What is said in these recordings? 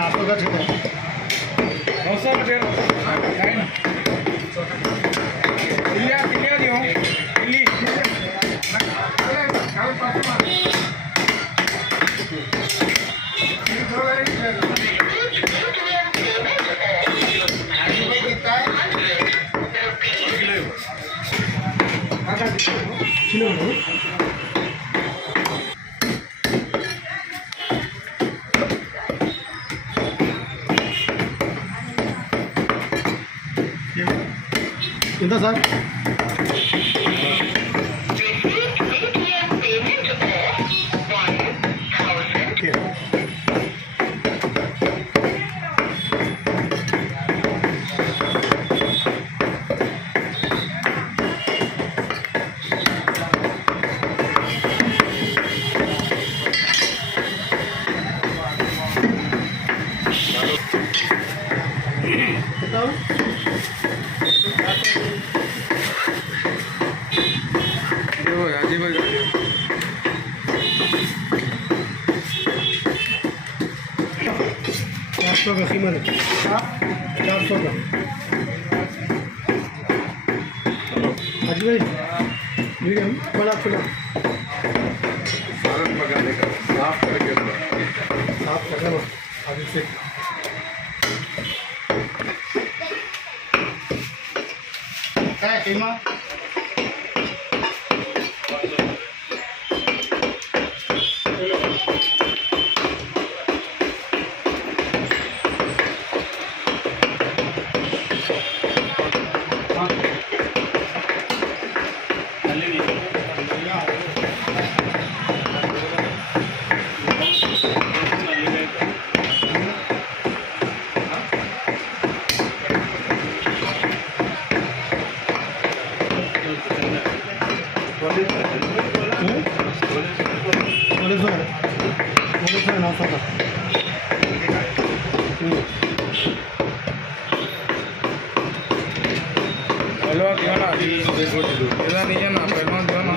आपको क्या चाहिए? इंदा सर का कीमत है 400 का। हाजी भाई मीडियम बड़ा खुला सालन पकाने का साफ करके साफ करना आगे से क्या है कीमा हलवा दिया ना इधर नीचे ना पहलवान दिया ना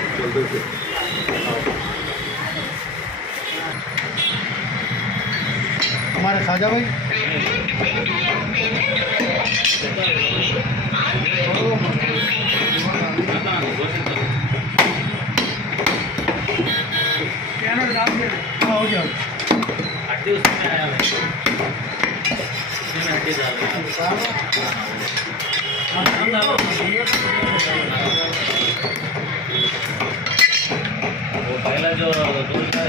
50 हमारे खाजा भाई हो गया हड्डी उसमें आया हड्डी वो पहला जो दूध था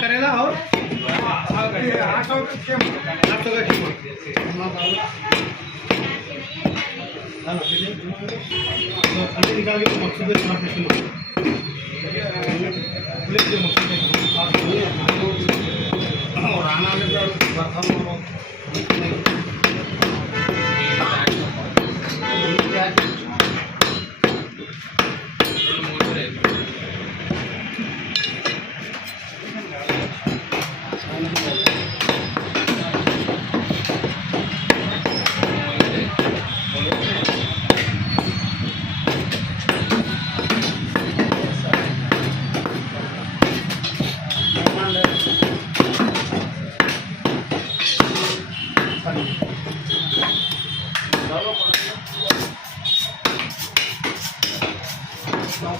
करेला और 800 का निकाल के मकसद और आना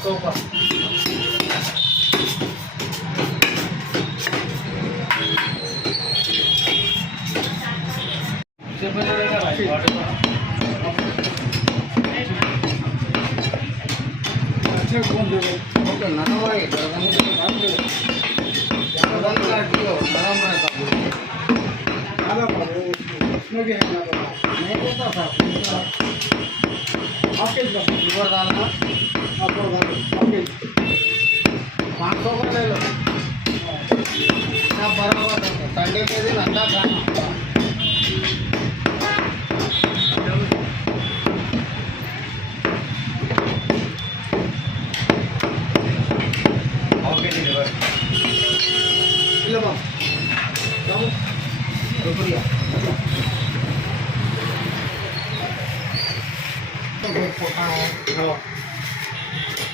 సూపర్. संडे के दिन अंडा खाना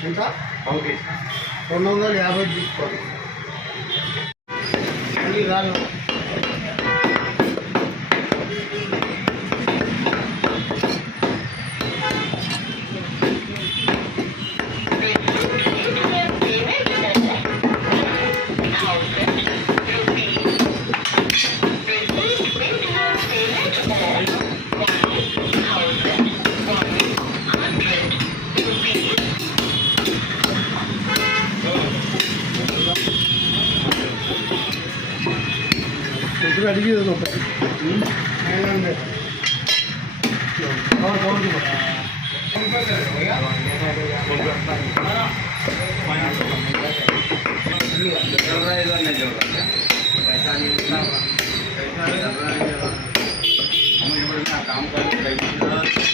ఎంత 250 తీసుకోండి మళ్ళీ రాను अड़गी काम कर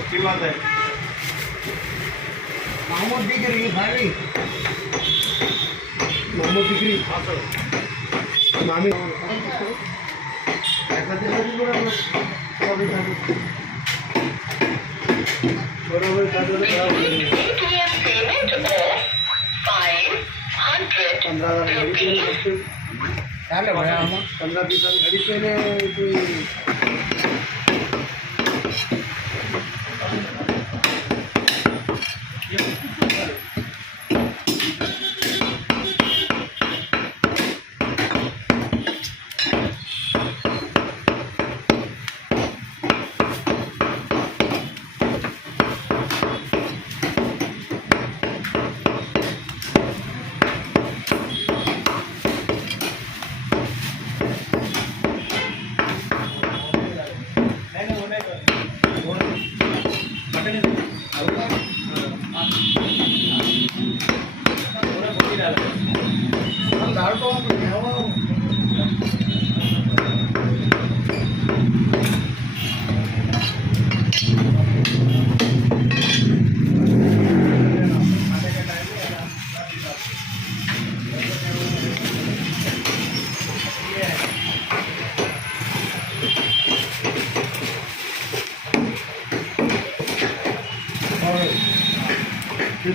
अच्छी बात है मोहम्मद बिक्री भाई मोहम्मद बिक्री मामी ऐसा पंद्रह 20 घड़ी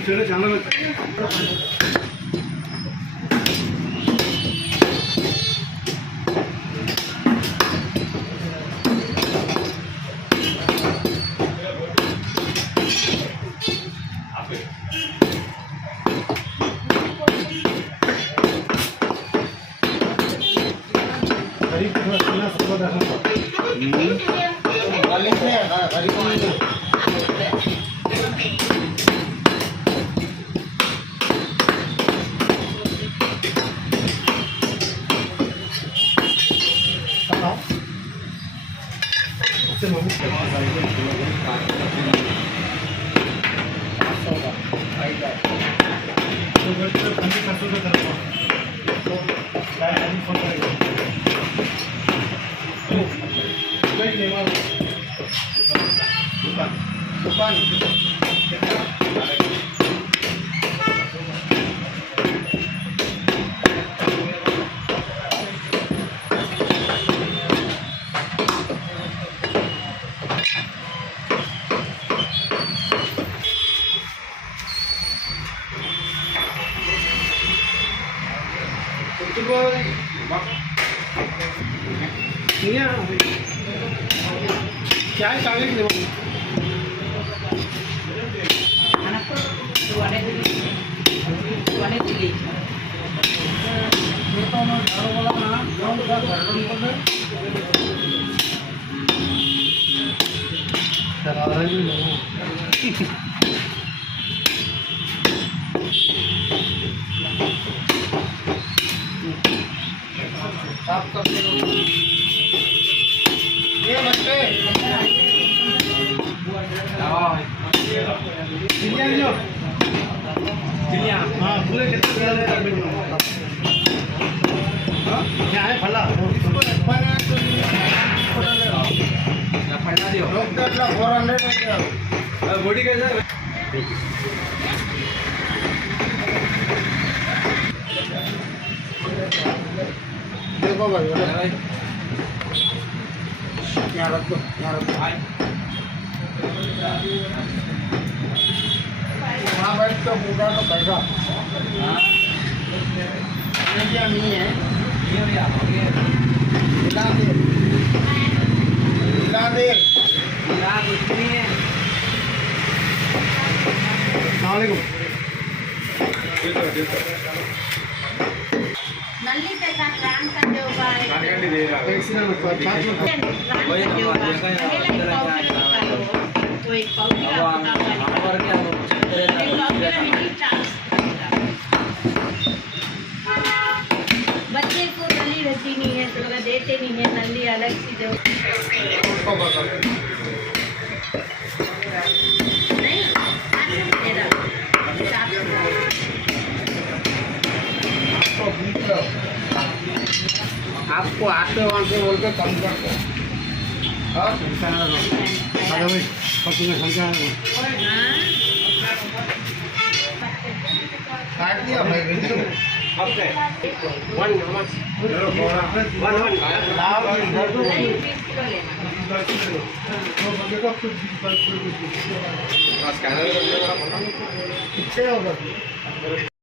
पहले जाना क्या है चावल की Tilli. हाँ पूरे कितने क्या है फला बॉडी कैसा देखो भाई यहाँ रख दो वहाँ बैठ तो पूरा तो पैसा नहीं है मिला दे कुछ नहीं है। नल्ली के साथ राम का जो बाय कोई पाउडर बच्चे को नली रहती नहीं है तो लोग देते नहीं है नली अलग सी जो नहीं आपको आटे वाटे बोल के कम कर दो हाँ भाई तुम्हें संख्या काट दिया भाई स्कैनर